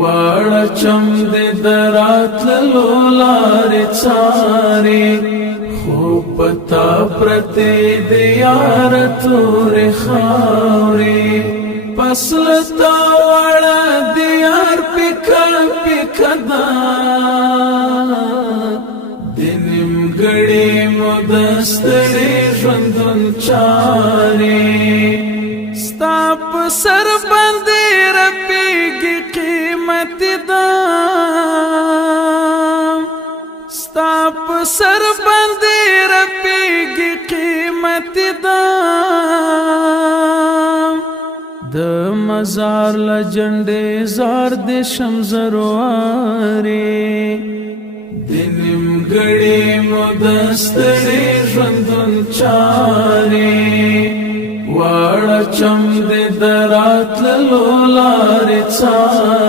واړه چم دې دراتلو لارې څاري خو پتا پرته دې یار تورې خاورې پسلتا واړه دې یار پکا پکدا دنیم ګړې مو دستړې ژوندون چارې ستا په سر باندې رپېږي قیمت دا ستا په سر باندې رپېږي قیمت دا د مزار لجنډې زار د شمزروارې د نیمګړې مو دستړې ژوندون چارې واړه چم دې دراتلو لارې څاري